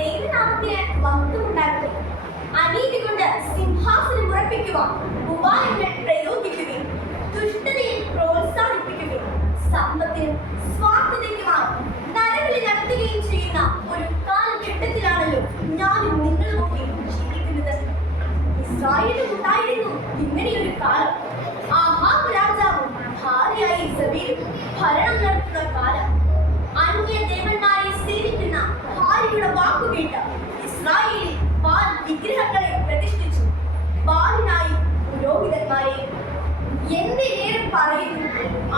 ദൈവനാമത്തിന് മഹത്വമുണ്ടാകട്ടെ. അനീതി കൊണ്ട് സിംഹാസനം ഉറപ്പിക്കുവാൻ ഉപായങ്ങൾ പ്രയോഗിക്കുകയും ദുഷ്ടതയെ പ്രോത്സാഹിപ്പിക്കുകയും സമ്പത്തിനും സ്വാർത്ഥതയ്ക്കുമായി നരബലി നടത്തുകയും ചെയ്യുന്ന ഒരു കാലഘട്ടത്തിലാണല്ലോ ഞാനും നിങ്ങളുമൊക്കെ ജീവിക്കുന്നത്. ഇസ്രായേലിൽ ഉണ്ടായിരുന്നു ഇങ്ങനെയൊരു കാലം. ആഹാബ് രാജാവും ഭാര്യയായ ഇസബേലും ഭരണം നടത്തുന്ന കാലം. അന്യ ദേവന്മാരെ സേവിക്കുന്ന ഭാര്യയുടെ വാക്കുകേട്ട് ഇസ്രായേലിൽ ബാൽ വിഗ്രഹങ്ങളെ പ്രതിഷ്ഠിച്ചു. ബാലിനായി പുരോഹിതന്മാരെ എന്തിനേറെ പറയുന്നു.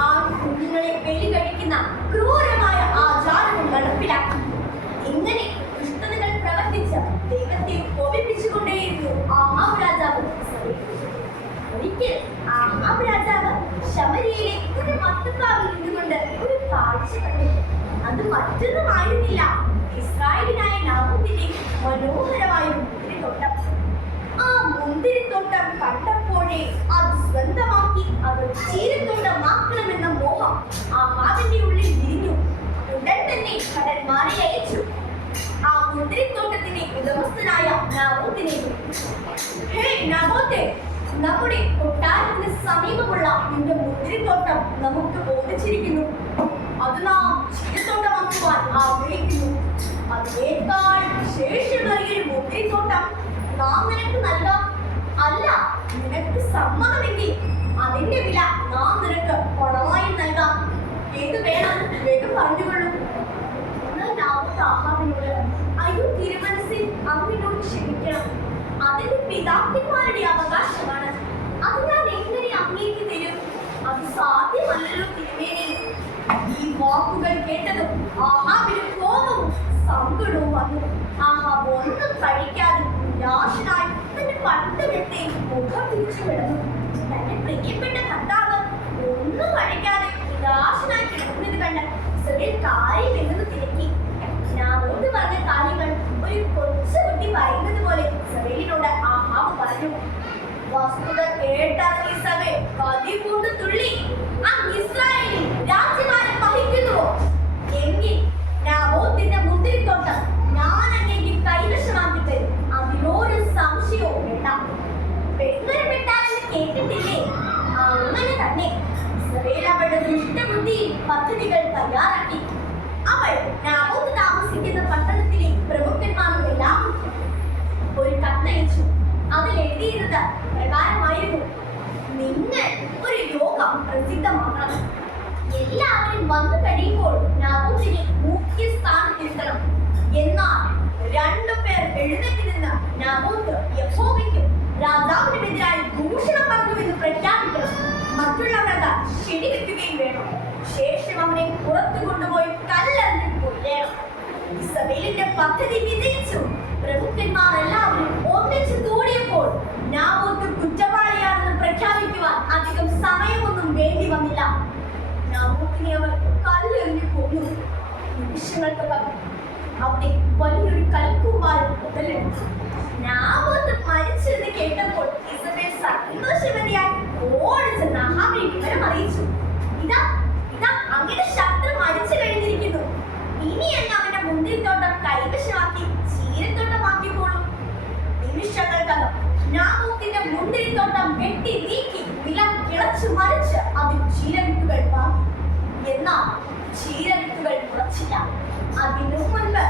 ആ കുഞ്ഞുങ്ങളെ ബലി കഴിക്കുന്ന ക്രൂരമായ ആചാരങ്ങൾ നടപ്പിലാക്കി. ഇങ്ങനെ ദുഷ്ടതകൾ പ്രവർത്തിച്ച് ദൈവത്തെ കോപിപ്പിച്ചുകൊണ്ടേയിരുന്നു ആഹാബ് രാജാവ്. ഒരിക്കൽ ആഹാബ് രാജാവ് ശമര്യയിലെ ഒരു മട്ടുക്കാവിൽ നിന്നുകൊണ്ട് ഒരു കാഴ്ച കണ്ടു. അത് മറ്റൊന്നുമായിരുന്നില്ല, ഇസ്രായേലിനായ നാബോത്തിന്റെ മനോഹരമായ മുന്തിരിത്തോട്ടം. ആ മുന്തിരിത്തോട്ടം കണ്ടപ്പോഴേ അത് സ്വന്തമാക്കി അത് ചീരത്തോട്ടമാക്കണമെന്ന മോഹം ആഹാബിന്റെ ഉള്ളിൽ വിരിഞ്ഞു. ഉടൻ തന്നെ കടന്മാരെ അയച്ചു. ആ മുന്തിരിത്തോട്ടത്തിന്റെ ഉടമസ്ഥനായ നാബോത്തിനെ, ഹേ നാബോത്തെ, നമ്മുടെ കൊട്ടാരത്തിന് സമീപമുള്ള നിന്റെ മുന്തിരിത്തോട്ടം നമുക്ക് ബോധിച്ചിരിക്കുന്നു. അത് നാം ചീരത്തോട്ടമാക്കുവാൻ ആഗ്രഹിക്കുന്നു. അതിനേക്കാൾ ശേഷിയേറിയൊരു മുന്തിരിത്തോട്ടം നാം നിനക്ക് നൽകാം. അല്ല, നിനക്ക് സമ്മതമെങ്കിൽ അതിന്റെ വില നാം നിനക്ക് പണമായി നൽകാം. ഏത് വേണം വേഗം പറഞ്ഞുകൊള്ളൂ. എന്നാൽ നാബോത്ത് ആഹാബിനോട്, അയ്യോ തിരുമനസ്സിൽ അങ്ങയോട് ക്ഷമിക്കണം, അതിന്റെ പിതാക്കന്മാരുടെ അവകാശമാണ്. അത് ഞാൻ എങ്ങനെ അങ്ങേക്ക് തരും? അത് സാധ്യമല്ലല്ലോ തിരുമേനി. ഈ വാക്കുകൾ കേട്ടതും ആഹാബിന് കോപവും സങ്കടവും വന്നു. ആഹാബ് ഒന്നും കഴിക്കാതെ നിരാശനായി തന്റെ പട്ടണത്തെ മുഖം തിരിച്ചു കിടന്നു. തന്റെ പ്രിയപ്പെട്ട കർത്താവ് ഒന്നും കഴിക്കാതെ നിരാശനായി കിടക്കുന്നത് കണ്ട് ഇസബേൽ കാര്യം എന്തെന്ന് തിരക്കി. നാബോത്ത് പറഞ്ഞ കാര്യങ്ങൾ ഒരു കൊച്ചുകുട്ടി പറയുന്നത് പോലെ ഇസബേലിനോട് ആഹാബ് പറഞ്ഞു. വസ്തുത കേട്ടറിഞ്ഞ ഇസബേൽ കതി കൊണ്ട് തുള്ളി, അങ്ങ് ഇസ്രായേലിൽ രാജ്യഭാരം വഹിക്കുന്നുവോ? എങ്കിൽ നാബോത്തിന്റെ മുന്തിരിത്തോട്ടം ഞാൻ അങ്ങേക്ക് കൈവശമാക്കി തരും. അതിലൊരു സംശയവും വേണ്ട. പെണ്ണുരപ്പെട്ടാലെന്ന് കേട്ടിട്ടില്ലേ? അങ്ങനെ തന്നെ ഇസബേൽ അവളുടെ ദുഷ്ടബുദ്ധി പദ്ധതികൾ തയ്യാറാക്കി. അവൾ നാബോത്ത് താമസിക്കുന്ന പട്ടണത്തിലെ പ്രമുഖന്മാർക്കെല്ലാം ഒരു കത്തയച്ചു. അതിൽ എഴുതിയിരുന്നത് പ്രകാരമായിരുന്നു: നിങ്ങൾ ഒരു യോഗം പ്രസിദ്ധമാക്കണം. എല്ലാവരും വന്നു കഴിയുമ്പോൾ നാബോത്തിനെ മുഖ്യ സ്ഥാനത്തിരുത്തണം. എന്നാൽ 2 പേർ എഴുന്നേറ്റ് നിന്ന് നാബോത്ത് യഹോവയ്ക്കും രാജാവിനുമെതിരായി ദൂഷണം പറഞ്ഞുവെന്ന് പ്രഖ്യാപിക്കണം. മറ്റുള്ളവരത് ശരിവെക്കുകയും വേണം. ശേഷം അവനെ പുറത്തു കൊണ്ടുപോയി കല്ലെറിഞ്ഞ് കൊല്ലണം. ഇസബേലിന്റെ പദ്ധതി വിജയിച്ചു. പ്രഭുക്കന്മാർ എല്ലാവരും ഒന്നിച്ചു കൂടിയപ്പോൾ നാബോത്ത് കുറ്റവാളിയാണെന്ന് പ്രഖ്യാപിക്കുവാൻ അധികം സമയമൊന്നും വേണ്ടി വന്നില്ല. നാബോത്തിനെ അവർ കല്ലെറിഞ്ഞു കൊന്നു. നിമിഷങ്ങൾക്കകം അവിടെ വലിയൊരു കൽക്കൂമാരം ഉടലെടുത്തു. നാബോത്ത് മരിച്ചെന്ന് കേട്ടപ്പോൾ ഇസബേൽ സന്തോഷവതിയായി ഓടിച്ചെന്ന് ആഹാബിനെ വിവരം അറിയിച്ചു. ഇതാ അങ്ങനെ ശത്രു മരിച്ചു കഴിഞ്ഞിരിക്കുന്നു. ഇനി എന്നെ അവന്റെ മുന്തിരിത്തോട്ടം കൈവശമാക്കി ചീരത്തോട്ടമാക്കിക്കോളും. നിമിഷങ്ങൾക്കകം നാബോത്തിന്റെ മുന്തിരിത്തോട്ടം വെട്ടി നീക്കി നിലം കിളച്ചു മറിച്ച് അതിൽ ചീരവിത്തുകൾ വാങ്ങി. എന്നാൽ ചീരവിത്തുകൾ മുളച്ചില്ല. അതിനു മുൻപ്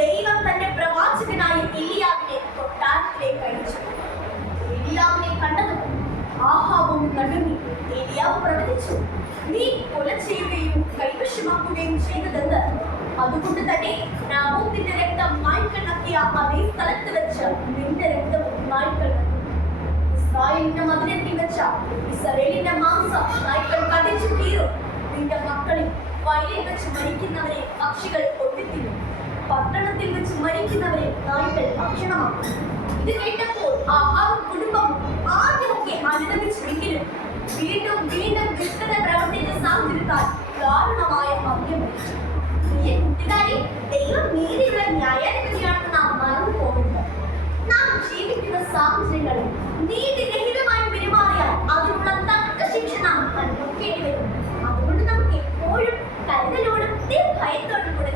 ദൈവം തന്റെ പ്രവാചകനായ എലിയാവിനെ കൊട്ടാരത്തിലേക്ക് അയച്ചു. എലിയാവിനെ കണ്ടതും ആഹാബും നടുങ്ങി. എലിയാവ് പ്രവചിച്ചു: നീ കൊല ചെയ്യുകയും കൈവശമാക്കുകയും ചെയ്തതെന്ന്. അതുകൊണ്ട് തന്നെ നാബോത്തിന്റെ രക്തം നായ്ക്കളാക്കിയ അതേ സ്ഥലത്ത് വെച്ച് നിന്റെ രക്തവും നായ്ക്കൾ. ഇസ്രായേലിന്റെ മതിലെത്തി വെച്ച ഇസ്രായേലിന്റെ മാംസം നായ്ക്കൾ കടിച്ചു തീരും. നിന്റെ മക്കളിൽ വയലിൽ വെച്ച് മരിക്കുന്നവരെ പക്ഷികൾ കൊത്തിത്തിന്നും. പട്ടണത്തിൽ വെച്ച് മരിക്കുന്നവരെ നായ്ക്കൾ ഭക്ഷണമാക്കും. ഇത് കേട്ടപ്പോൾ ആഹാബും കുടുംബവും ആദ്യമൊക്കെ അനുദമിച്ചുവെങ്കിലും വീണ്ടും ദുഷ്ടത പ്രവർത്തിച്ച സാഹചര്യത്താൽ ദാരുണമായ അന്ത്യം വഹിച്ചു. ഈ കൂട്ടുകാരെ, ദൈവം നീതിയുള്ള ന്യായാധിപതിയാണെന്ന് നാം മറന്നു പോകരുത്. നാം ജീവിക്കുന്ന സാഹചര്യങ്ങളിൽ നീതിരഹിതമായി പെരുമാറിയാൽ അതിനുള്ള തക്ക ശിക്ഷ നാം അനുഭവിക്കേണ്ടി വരും. അതുകൊണ്ട് നമുക്ക് എപ്പോഴും കരുതലോടും ഭയത്തോടും കൂടെ